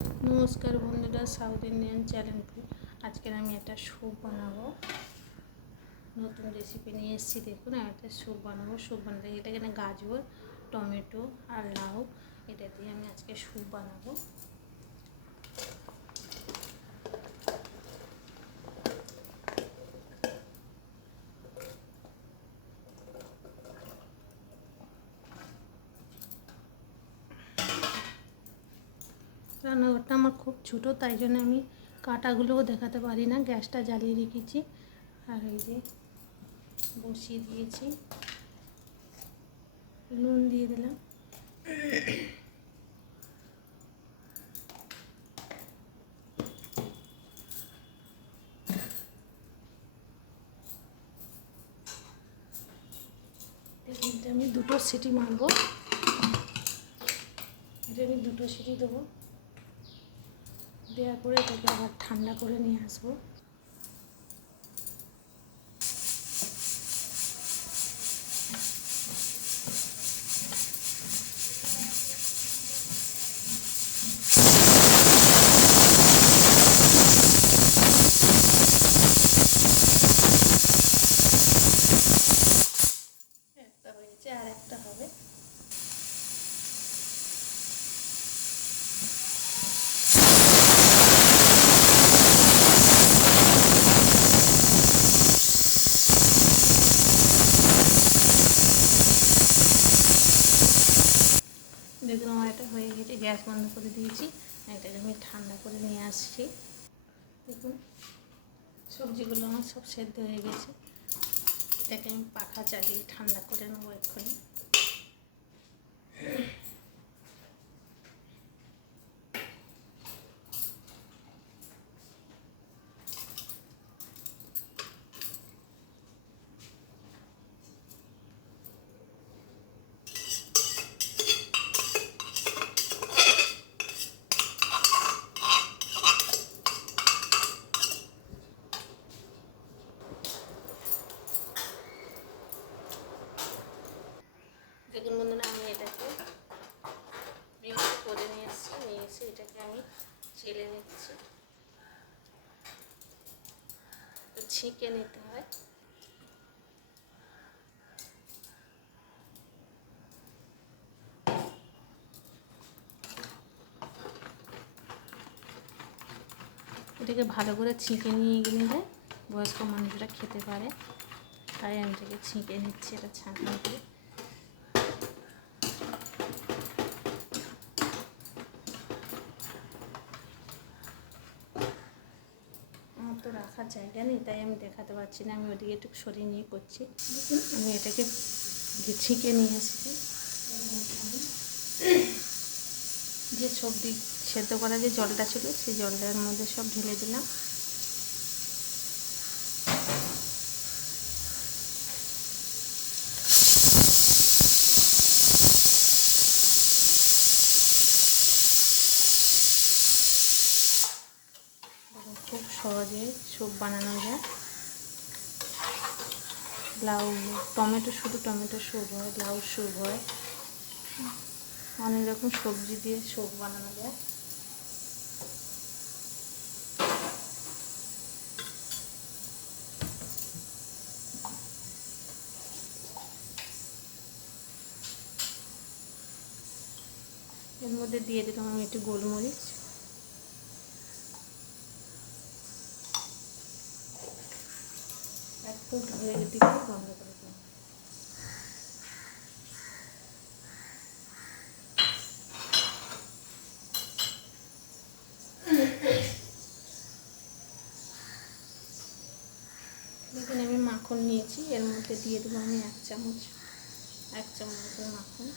নমস্কার বন্ধুরা, south Indian চ্যানেলকে আজকের আমি একটা স্যুপ বানাবো। নতুন রেসিপি নিয়ে এসেছি। দেখুন, আমি একটা স্যুপ বানাবো। স্যুপ বানাতে এটা এখানে গাজর, টমেটো আর লাউ, এটা দিয়ে আমি আজকে স্যুপ বানাবো। রান্নাঘরটা আমার খুব ছোটো, তাই জন্য আমি কাঁটাগুলোও দেখাতে পারি না। গ্যাসটা জ্বালিয়ে রেখেছি আর এই যে বসিয়ে দিয়েছি। নুন দিয়ে দিলাম। এটা আমি দুটো সিটি মারবো। এটা আমি দুটো সিটি দেবো। দেওয়ার পরে এটাকে আবার ঠান্ডা করে নিয়ে আসবো। একটা হয়েছে, আর একটা হবে। দেখুন, আমার এটা হয়ে গেছে। গ্যাস বন্ধ করে দিয়েছি। এটাকে আমি ঠান্ডা করে নিয়ে আসছি। দেখুন, সবজিগুলো আমার সব সেদ্ধ হয়ে গেছে। এটাকে আমি পাখা চালিয়ে ঠান্ডা করে নেবো এক্ষুনি। দেখুন বন্ধুরা, আমি এটাকে মিক্স করে নিয়ে এসে এটাকে আমি ছেলে নিচ্ছি। তো ছেঁকে নিতে হয়। এটাকে ভালো করে ছেঁকে নিয়ে গেলে বয়স্ক মানুষরা খেতে পারে, তাই আমি এটাকে ছেঁকে নিচ্ছি। এটা ছাঁকনি দিয়ে আমার তো রাখার জায়গা নেই, তাই আমি দেখাতে পারছি না। আমি ওদিকে একটু সরিয়ে নিয়ে করছি। দেখুন, আমি এটাকে ছেঁকে নিয়ে এসেছি। যে সবজি সেদ্ধ করা যে জলটা ছিল, সেই জলটার মধ্যে সব ঢেলে দিলাম। খুব সহজে স্যুপ বানানো যায়। লাউ, টমেটো, শুধু টমেটো স্যুপ হয়, লাউ স্যুপ হয়, অনেক রকম সবজি দিয়ে স্যুপ বানানো যায়। এর মধ্যে দিয়ে দিলাম আমি একটু গোলমরিচ। একটু হয়ে দিলে বন্ধ করে দিলাম। দেখুন, আমি মাখন নিয়েছি। এর মধ্যে দিয়ে দেবো আমি এক চামচ করে মাখন।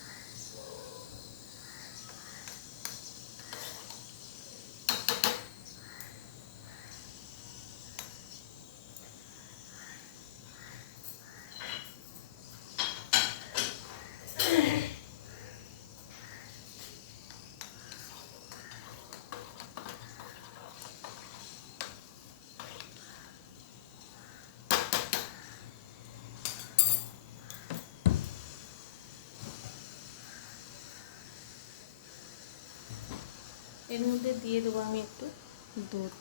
এর মধ্যে দিয়ে দেবো আমি একটু দুধ।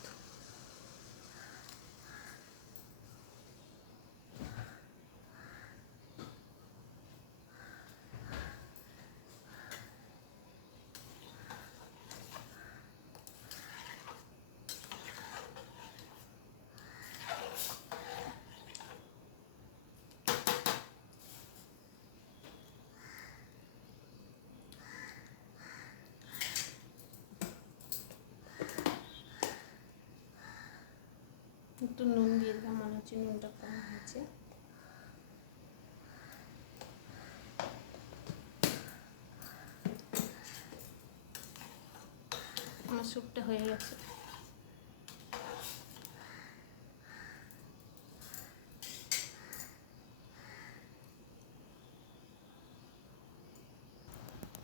একটু নুন দিয়ে দিলাম, মনে হচ্ছে নুনটা কম হয়েছে। আমার স্যুপটা হয়ে গেছে।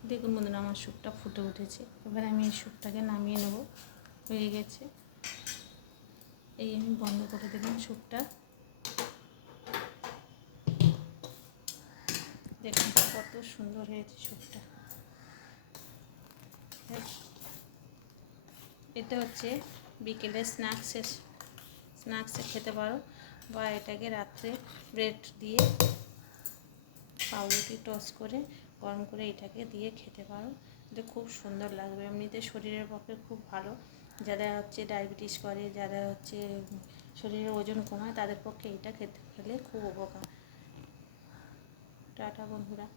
দেখুন বন্ধুরা, আমার স্যুপটা ফুটে উঠেছে। এবার আমি এই স্যুপটাকে নামিয়ে নেব। হয়ে গেছে, এই আমি বন্ধ করে দিলাম স্যুপটা। দেখুন কত সুন্দর হয়েছে স্যুপটা। এটা হচ্ছে বিকেলে স্ন্যাক্সে খেতে পারো, বা এটাকে রাত্রে ব্রেড দিয়ে পাউরুটি টোস্ট করে গরম করে এটাকে দিয়ে খেতে পারো। এটা খুব সুন্দর লাগবে, এমনিতে শরীরের পক্ষে খুব ভালো। যারা হচ্ছে ডায়াবেটিস করে, যারা হচ্ছে শরীরের ওজন কমায়, তাদের পক্ষে এটা খেলে খুব উপকার। টাটা বন্ধুরা।